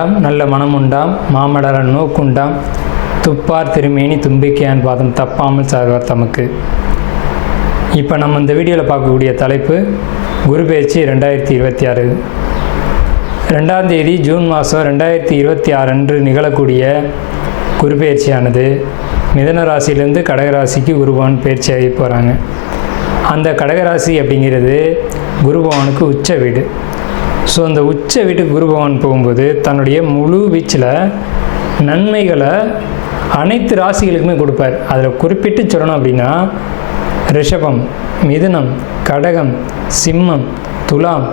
வேண்டாம் நல்ல மனம் உண்டாம் மாமலர நோக்குண்டாம் துப்பார் திருமேனி தும்பிக்கையான் பாதம் தப்பாமல் சார்வார் தமக்கு. இப்போ நம்ம இந்த வீடியோவில் பார்க்கக்கூடிய தலைப்பு குரு பெயர்ச்சி 2026. 2ஆம் தேதி ஜூன் மாதம் 2026 அன்று நிகழக்கூடிய குரு பெயர்ச்சியானது மிதுன ராசியிலேருந்து கடகராசிக்கு குருபவன் பெயர்ச்சியாகி போகிறாங்க. அந்த கடகராசி அப்படிங்கிறது குருபவனுக்கு உச்ச வீடு. ஸோ அந்த உச்ச வீட்டுக்கு குருபவன் போகும்போது தன்னுடைய முழு வீச்சில் நன்மைகளை அனைத்து ராசிகளுக்குமே கொடுப்பார். அதில் குறிப்பிட்டு சொல்லணும் அப்படின்னா ரிஷபம், மிதுனம், கடகம், சிம்மம், துலாம்,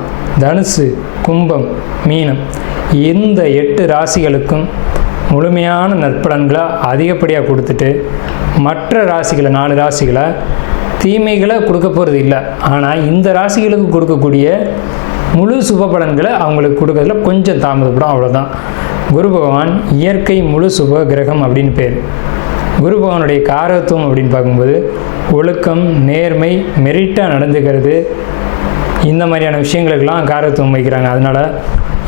தனுசு, கும்பம், மீனம் இந்த 8 ராசிகளுக்கும் முழுமையான நற்பலன்களை அதிகப்படியாக கொடுத்துட்டு மற்ற ராசிகளை 4 ராசிகளை தீமைகளை கொடுக்க போகிறது இல்லை. ஆனால் இந்த ராசிகளுக்கு கொடுக்கக்கூடிய முழு சுப பலன்களை அவங்களுக்கு கொடுக்கறதுல கொஞ்சம் தாமதப்படும், அவ்வளோதான். குரு பகவான் இயற்கை முழு சுப கிரகம் அப்படின்னு பேர். குரு பகவானுடைய காரகத்துவம் அப்படின்னு பார்க்கும்போது ஒழுக்கம், நேர்மை, மெரிட்டாக நடந்துக்கிறது, இந்த மாதிரியான விஷயங்களுக்கெல்லாம் காரகத்துவம் வைக்கிறாங்க. அதனால்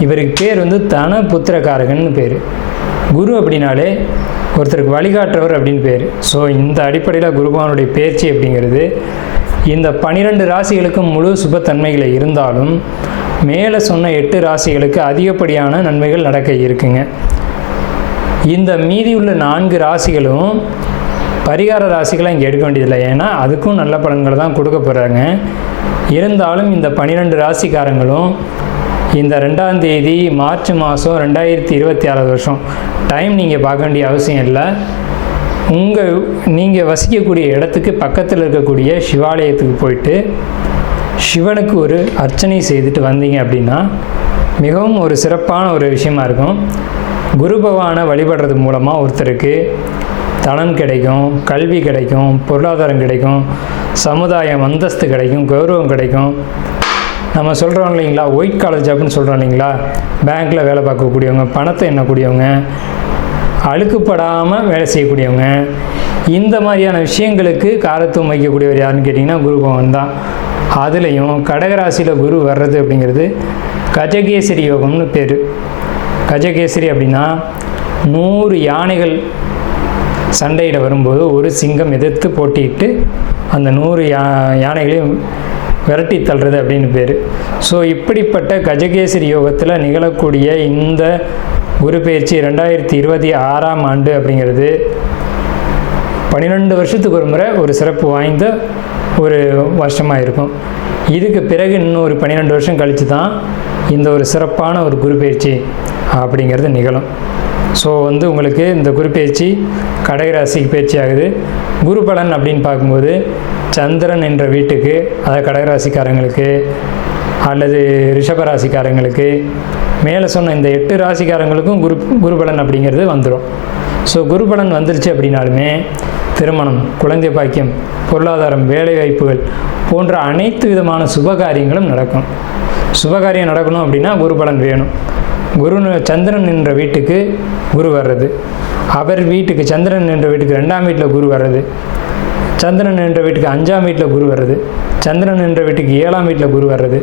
இவருக்கு பேர் தன புத்திரக்காரகன்னு பேர். குரு அப்படின்னாலே ஒருத்தருக்கு வழிகாட்டுறவர் அப்படின்னு பேர். ஸோ இந்த அடிப்படையில் குருபகவானுடைய பெயர்ச்சி அப்படிங்கிறது இந்த 12 ராசிகளுக்கும் முழு சுபத்தன்மைகளை இருந்தாலும் மேலே சொன்ன 8 ராசிகளுக்கு அதிகப்படியான நன்மைகள் நடக்க இருக்குங்க. இந்த மீதியுள்ள 4 ராசிகளும் பரிகார ராசிகளை இங்கே எடுக்க வேண்டியதில்லை, ஏன்னா அதுக்கும் நல்ல பலன்களை தான் கொடுக்க போகிறாங்க. இருந்தாலும் இந்த 12 ராசிக்காரங்களும் இந்த 2ஆம் தேதி மார்ச் மாதம் 2026 வருஷம் டைம் நீங்கள் பார்க்க வேண்டிய அவசியம் இல்லை. நீங்கள் வசிக்கக்கூடிய இடத்துக்கு பக்கத்தில் இருக்கக்கூடிய சிவாலயத்துக்கு போயிட்டு சிவனுக்கு ஒரு அர்ச்சனை செய்துட்டு வந்தீங்க அப்படின்னா மிகவும் ஒரு சிறப்பான ஒரு விஷயமா இருக்கும். குரு பகவானை வழிபடுறது மூலமாக ஒருத்தருக்கு தனம் கிடைக்கும், கல்வி கிடைக்கும், பொருளாதாரம் கிடைக்கும், சமுதாயம் அந்தஸ்து கிடைக்கும், கௌரவம் கிடைக்கும். நம்ம சொல்கிறோம் இல்லைங்களா, ஒயிட் காலர் ஜாப்னு சொல்கிறோம் இல்லைங்களா, பேங்க்கில் வேலை பார்க்கக்கூடியவங்க, பணத்தை எண்ணக்கூடியவங்க, அழுக்குப்படாமல் வேலை செய்யக்கூடியவங்க, இந்த மாதிரியான விஷயங்களுக்கு காரத்துவம் வைக்கக்கூடியவர் யாருன்னு கேட்டிங்கன்னா குரு பகவான் தான். அதுலேயும் கடகராசியில் குரு வர்றது அப்படிங்கிறது கஜகேசரி யோகம்னு பேர். கஜகேசரி அப்படின்னா 100 யானைகள் சண்டையிட வரும்போது ஒரு சிங்கம் எதிர்த்து போட்டிட்டு அந்த 100 யானைகளையும் விரட்டி தள்ளுறது அப்படின்னு பேர். ஸோ இப்படிப்பட்ட கஜகேசரி யோகத்தில் நிகழக்கூடிய இந்த குரு பெயர்ச்சி 2026ஆம் ஆண்டு அப்படிங்கிறது 12 வருஷத்துக்கு ஒரு முறை ஒரு சிறப்பு வாய்ந்த ஒரு வருஷமாக இருக்கும். இதுக்கு பிறகு இன்னொரு 12 வருஷம் கழித்து தான் இந்த ஒரு சிறப்பான ஒரு குரு பெயர்ச்சி அப்படிங்கிறது நிகழும். ஸோ உங்களுக்கு இந்த குரு பெயர்ச்சி கடகராசிக்கு பயிற்சி ஆகுது. குரு பலன் அப்படின்னு பார்க்கும்போது சந்திரன் என்ற வீட்டுக்கு, அதாவது கடகராசிக்காரங்களுக்கு அல்லது ரிஷபராசிக்காரங்களுக்கு, மேலே சொன்ன இந்த 8 ராசிக்காரங்களுக்கும் குரு பலன் அப்படிங்கிறது வந்துடும். ஸோ குரு பலன் வந்துருச்சு அப்படின்னாலுமே திருமணம், குழந்தை பாக்கியம், பொருளாதாரம், வேலைவாய்ப்புகள் போன்ற அனைத்து விதமான சுபகாரியங்களும் நடக்கும். சுபகாரியம் நடக்கணும் அப்படின்னா குரு பலன் வேணும். சந்திரன் என்ற வீட்டுக்கு குரு வர்றது, அவர் வீட்டுக்கு சந்திரன் என்ற வீட்டுக்கு 2ஆம் வீட்டில் குரு வர்றது, சந்திரன் என்ற வீட்டுக்கு 5ஆம் வீட்டில் குரு வர்றது, சந்திரன் என்ற வீட்டுக்கு 7ஆம் வீட்டில் குரு வர்றது.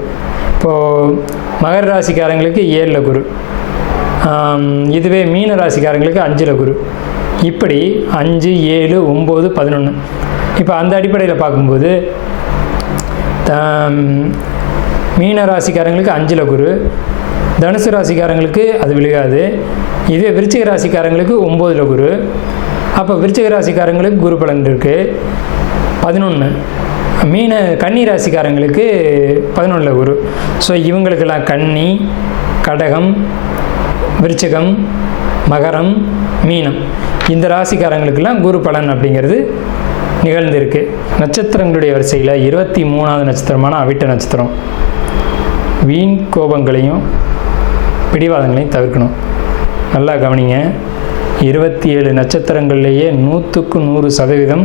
இப்போது மகர ராசிக்காரங்களுக்கு 7ல் குரு, இதுவே மீன ராசிக்காரங்களுக்கு 5ல் குரு, இப்படி 5, 7, 9, 11. இப்போ அந்த அடிப்படையில் பார்க்கும்போது மீன ராசிக்காரங்களுக்கு 5ல் குரு, தனுசு ராசிக்காரங்களுக்கு அது விழுகாது. இதுவே விருச்சிக ராசிக்காரங்களுக்கு 9ல் குரு. அப்போ விருச்சிக ராசிக்காரங்களுக்கு குரு பலன் இருக்குது 11. கன்னி ராசிக்காரங்களுக்கு 11ல் குரு. ஸோ இவங்களுக்கெல்லாம் கன்னி, கடகம், விருச்சிகம், மகரம், மீனம் இந்த ராசிக்காரங்களுக்கெல்லாம் குரு பலன் அப்படிங்கிறது நிகழ்ந்திருக்கு. நட்சத்திரங்களுடைய வரிசையில் 23வது நட்சத்திரமான அவிட்ட நட்சத்திரம். வீண் கோபங்களையும் பிடிவாதங்களையும் தவிர்க்கணும். நல்லா கவனிங்க, 27 நட்சத்திரங்கள்லேயே 100க்கு 100%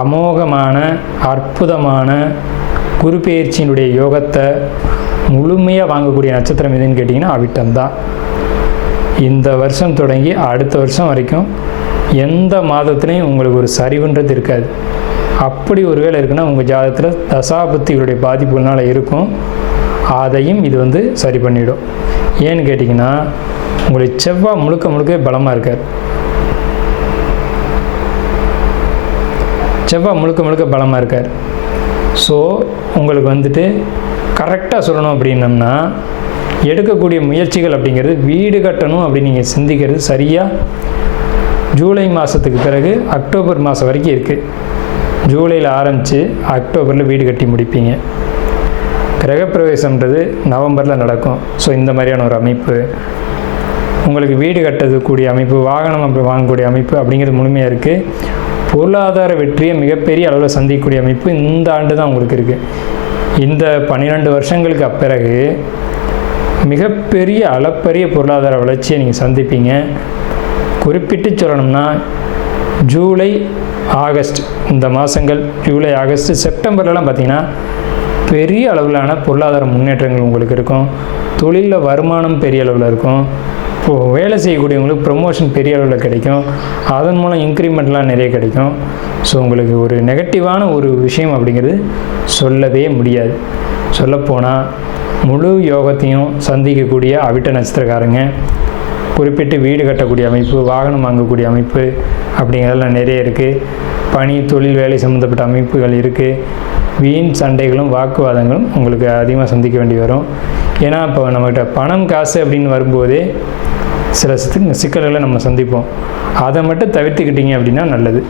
அமோகமான அற்புதமான குரு பெயர்ச்சியினுடைய யோகத்தை முழுமையாக வாங்கக்கூடிய நட்சத்திரம் எதுன்னு கேட்டிங்கன்னா அவிட்டம் தான். இந்த வருஷம் தொடங்கி அடுத்த வருஷம் வரைக்கும் எந்த மாதத்துலேயும் உங்களுக்கு ஒரு சரிவுன்றது இருக்காது. அப்படி ஒரு வேளை இருக்குன்னா உங்கள் ஜாதகத்தில் தசாபுத்திகளுடைய பாதிப்புகள்னால இருக்கும். அதையும் இது சரி பண்ணிவிடும். ஏன்னு கேட்டிங்கன்னா உங்களுக்கு செவ்வாய் முழுக்க முழுக்க பலமாக இருக்கார். செவ்வாய் முழுக்க முழுக்க பலமாக இருக்கார். ஸோ உங்களுக்கு வந்துட்டு கரெக்டாக சொல்லணும் அப்படின்னம்னா, எடுக்கக்கூடிய முயற்சிகள் அப்படிங்கிறது வீடு கட்டணும் அப்படின்னு நீங்கள் சிந்திக்கிறது சரியாக ஜூலை மாதத்துக்கு பிறகு அக்டோபர் மாதம் வரைக்கும் இருக்குது. ஜூலையில் ஆரம்பித்து அக்டோபரில் வீடு கட்டி முடிப்பீங்க. கிரகப்பிரவேசம்ன்றது நவம்பரில் நடக்கும். ஸோ இந்த மாதிரியான ஒரு அமைப்பு, உங்களுக்கு வீடு கட்டக்கூடிய அமைப்பு, வாகனம் வாங்கக்கூடிய அமைப்பு அப்படிங்கிறது முழுமையாக இருக்குது. பொருளாதார வெற்றியை மிகப்பெரிய அளவில் சந்திக்கக்கூடிய அமைப்பு இந்த ஆண்டு தான் உங்களுக்கு இருக்குது. இந்த 12 வருஷங்களுக்கு பிறகு மிகப்பெரிய அளப்பரிய பொருளாதார வளர்ச்சியை நீங்கள் சந்திப்பீங்க. குறிப்பிட்டு சொல்லணும்னா ஜூலை ஆகஸ்ட் இந்த மாதங்கள், ஜூலை ஆகஸ்ட் செப்டம்பர்லாம் பார்த்திங்கன்னா பெரிய அளவிலான பொருளாதார முன்னேற்றங்கள் உங்களுக்கு இருக்கும். தொழிலில் வருமானம் பெரிய அளவில் இருக்கும். இப்போது வேலை செய்யக்கூடியவங்களுக்கு ப்ரொமோஷன் பெரிய அளவில் கிடைக்கும். அதன் மூலம் இன்க்ரிமெண்ட்லாம் நிறைய கிடைக்கும். ஸோ உங்களுக்கு ஒரு நெகட்டிவான ஒரு விஷயம் அப்படிங்கிறது சொல்லவே முடியாது. சொல்லப்போனால் முழு யோகத்தையும் சந்திக்கக்கூடிய அவிட்ட நட்சத்திரக்காரங்க குறிப்பிட்டு வீடு கட்டக்கூடிய அமைப்பு, வாகனம் வாங்கக்கூடிய அமைப்பு அப்படிங்கிறதெல்லாம் நிறைய இருக்குது. பணி, தொழில், வேலை சம்மந்தப்பட்ட அமைப்புகள் இருக்குது. வீண் சண்டைகளும் வாக்குவாதங்களும் உங்களுக்கு அதிகமாக சந்திக்க வேண்டி வரும். ஏன்னா இப்போ நம்மகிட்ட பணம் காசு அப்படின்னு வரும்போதே சில சிக்கல்களை நம்ம சந்திப்போம். அதை மட்டும் தவிர்த்துக்கிட்டீங்க அப்படின்னா நல்லது.